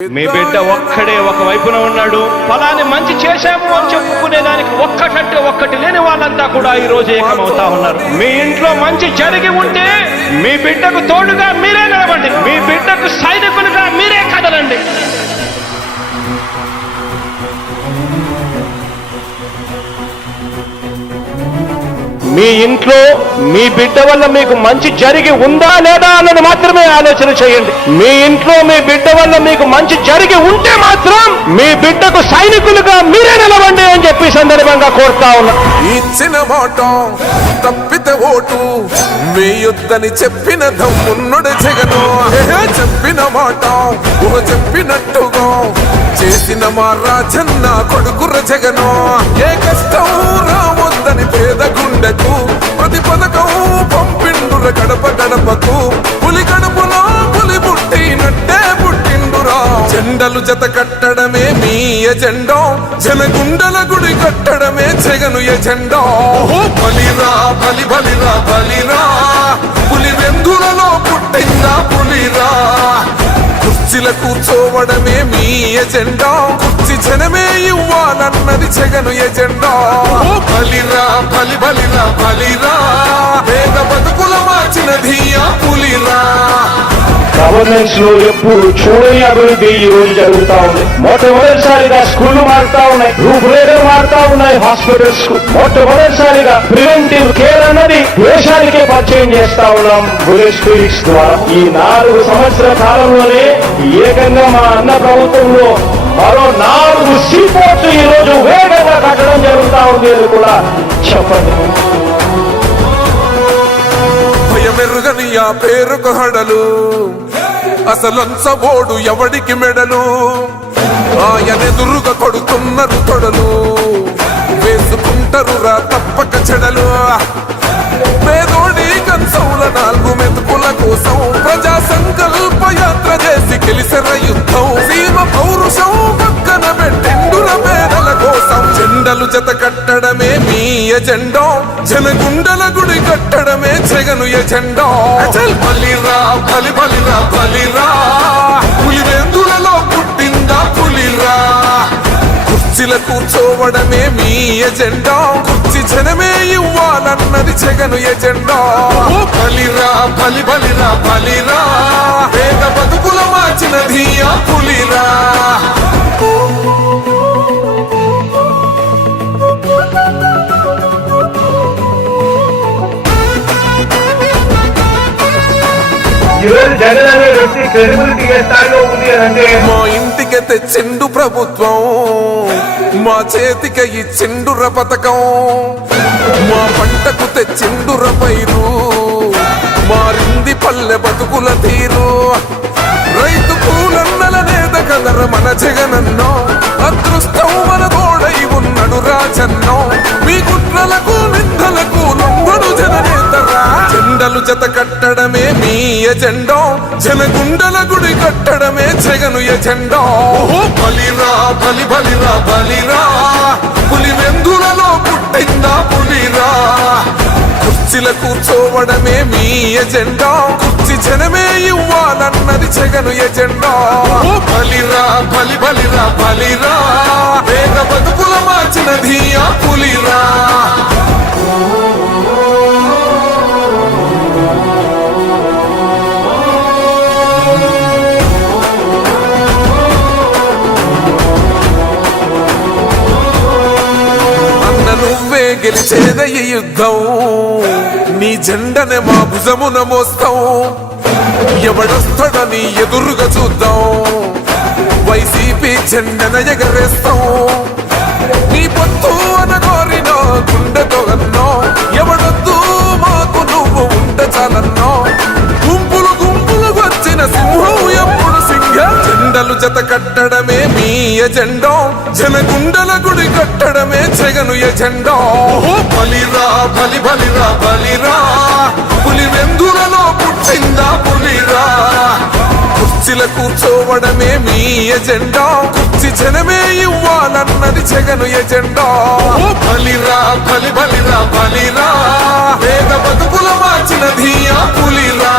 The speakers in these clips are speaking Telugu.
మీ బిడ్డ ఒక్కడే ఒక వైపున ఉన్నాడు. ఫలాన్ని మంచి చేశాము అని చెప్పుకునేదానికి ఒక్కటంటే ఒక్కటి లేని వాళ్ళంతా కూడా ఈ రోజు ఏకమవుతా ఉన్నారు. మీ ఇంట్లో మంచి జరిగి ఉంటే మీ బిడ్డకు తోడుగా మీరే నిలబండి, మీ బిడ్డకు సైనికులుగా మీరే కదలండి. మీ ఇంట్లో మీ బిడ్డ వల్ల మీకు మంచి జరిగి ఉందా లేదా అన్నది మాత్రమే ఆలోచన చేయండి. మీ ఇంట్లో మీ బిడ్డ వల్ల మీకు మంచి జరిగి ఉంటే మాత్రం మీ బిడ్డకు సైనికులుగా మీరే నిలవండి అని చెప్పి సందర్భంగా కోరుతా ఉన్నా. ఇచ్చిన మాట తప్పితే ఓటు వేయొద్దని చెప్పిన దమ్మున్నడు జగను. చెప్పిన మాట చెప్పినట్టుగా చేసిన మా రాజన్న కొడుకుర జగను. ఏ కష్టం రావద్దని పేద గుండెకు ప్రతి పథకం పంపిండుర గడప గడపకు. పులి గడపలో పులి పుట్టినట్టే పుట్టిండురా. జెండలు జత కట్టడమే మీ ఎజెండా, జనగుండల గుడి కట్టడమే జగను ఎజెండా. బలిరా బలి బలిరా బలిరా, పులి వెందులలో పుట్టిందా పులిరా. కుర్చీల కూర్చోవడమే మీ ఎజెండా, కుర్చీ జనమే ఇవ్వాలన్నది జగను ఎజెండా. బలిరా బలి బలిరా బలిరా, పేద బతుకుల మార్చినది ఆ పులిరా. గవర్నెన్స్ లో ఎప్పుడు చూడని అభివృద్ధి ఈ రోజు జరుగుతా ఉంది. మొట్టమొదటిసారిగా స్కూళ్లు మారుతా ఉన్నాయి, రూపురేఖలు మారుతా ఉన్నాయి. హాస్పిటల్స్ కు మొట్టమొదటిసారిగా ప్రివెంటివ్ కేర్ అన్నది దేశానికే పరిచయం చేస్తా ఉన్నాం బుల్లెట్ క్లినిక్స్ ద్వారా. ఈ 4 సంవత్సరాల కాలంలోనే ఏకంగా మా అన్న ప్రభుత్వంలో మరో 4 సీపోర్ట్స్ ఈ రోజు వేగంగా కట్టడం జరుగుతా ఉంది అని కూడా చెప్పండి. భయమెరుగని ఆ పేరుకు హడలు, అసలంచబోడు ఎవడికి మెడలు. ఆయనెదురుగా కొడుతున్నారు తొడలు, వేసుకుంటారు రా తప్పక చెడలు. పేదోడి కంచౌల 4 మెతుకుల కోసం ప్రజా సంకల్ప యాత్ర చేసి గెలిసిన యుద్ధం. సీమ పౌరుషం పక్కన పెట్టిండుల పేదల కోసం. జెండలు జత కట్టడమే మీ ఎజెండా, జనగుండల గుడి కట్టడమే జగను ఎజెండా. బలిరా బలి బలిరా బలిరా, పులి వెందులలో పుట్టిందా పులిరా. కుర్చీల కూర్చోవడమే మీ ఎజెండా, కుర్చీ జనమే ఇవ్వాలన్నది జగను ఎజెండా. బలిరా బలి బలిరా బలిరా, పేద బతుకుల మార్చినది ఆ పులిరా. జగన్ అనే వ్యక్తి క్రెడిబిలిటీ ఏ స్థాయిలో ఉంది అంటే మా ఇంటికి తెచ్చిండు ప్రభుత్వం, మా చేతికి ఇచ్చిండుర పథకం. మా పంటకు తెచ్చిండుర పైరు, మారింది పల్లె బతుకుల తీరు. రైతు పూలన్నల నేత కదర మన జగనన్నో, అదృష్టం మన తోడై ఉన్నడు రాజన్నో. మీ కుట్రలకు నిందలకు లొంగడు జననేతరా. జెండలు జత కట్టడమే మీ ఎజెండా, జనగుండల గుడి కట్టడమే జగను ఎజెండా. బలిరా బలి బలిరా బలిరా, పులి వెందులలో పుట్టిందా పులిరా. కుర్చీల కూర్చోవడమే మీ ఎజెండా, కుర్చీ జనమే ఇవ్వాలన్నది జగను ఎజెండా. బలిరా బలి బలిరా బలిరా, పేద బతుకుల మార్చినది ఆ పులిరా. నువ్వే గెలిచేద ఈ యుద్ధం, నీ జెండనే మా భుజమున మోస్తాం. ఎవడొస్తాడని ఎదురుగా చూద్దాం, వైసీపీ జెండన ఎగరేస్తాం. నీ పొత్తు అనగోరినో గుండెతో అన్నో, ఎవడొద్దు మాకు నువ్వు ఉంటే చాలన్నో. గుంపులు గుంపులు వచ్చిన సింహం ఎప్పుడు సింహ. జెండలు జత కట్టడమే మీ ఎజెండా, జనగుండల గుడి కట్టడమే జగను ఎజెండా. బలిరా బలి బలిరా బలిరా, పులి వెందులలో పుట్టిందా పులిరా. కుర్చీల కూర్చోవడమే మీ ఎజెండా, కుర్చీ జనమే ఇవ్వాలన్నది జగను ఎజెండా. బలిరా బలి బలిరా బలిరా, పేద బతుకుల మార్చినది ఆ పులిరా.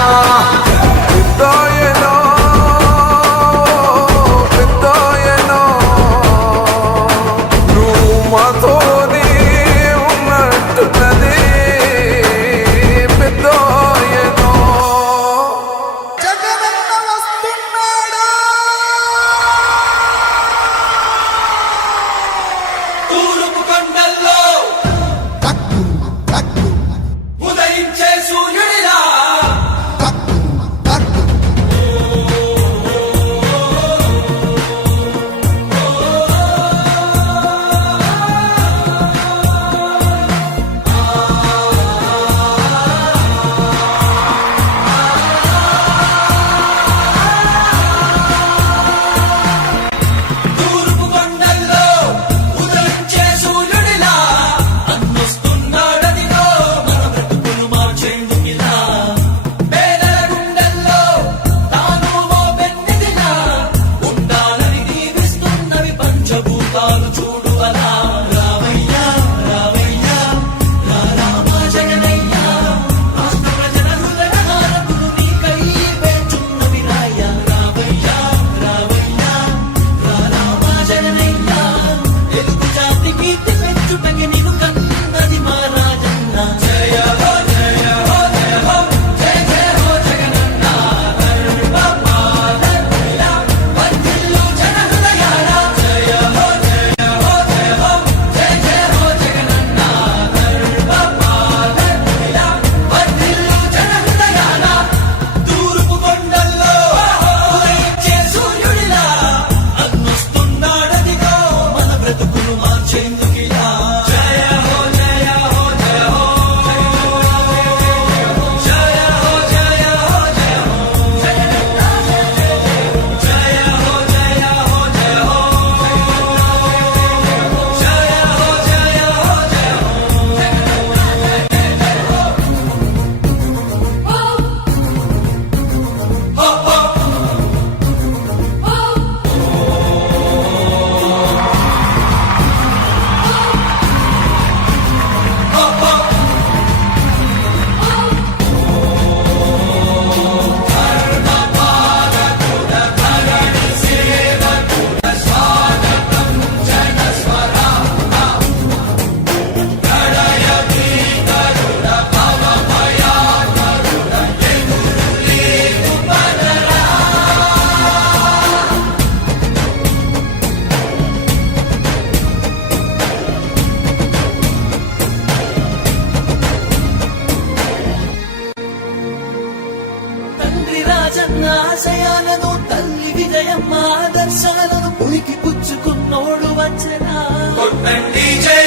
దండి జై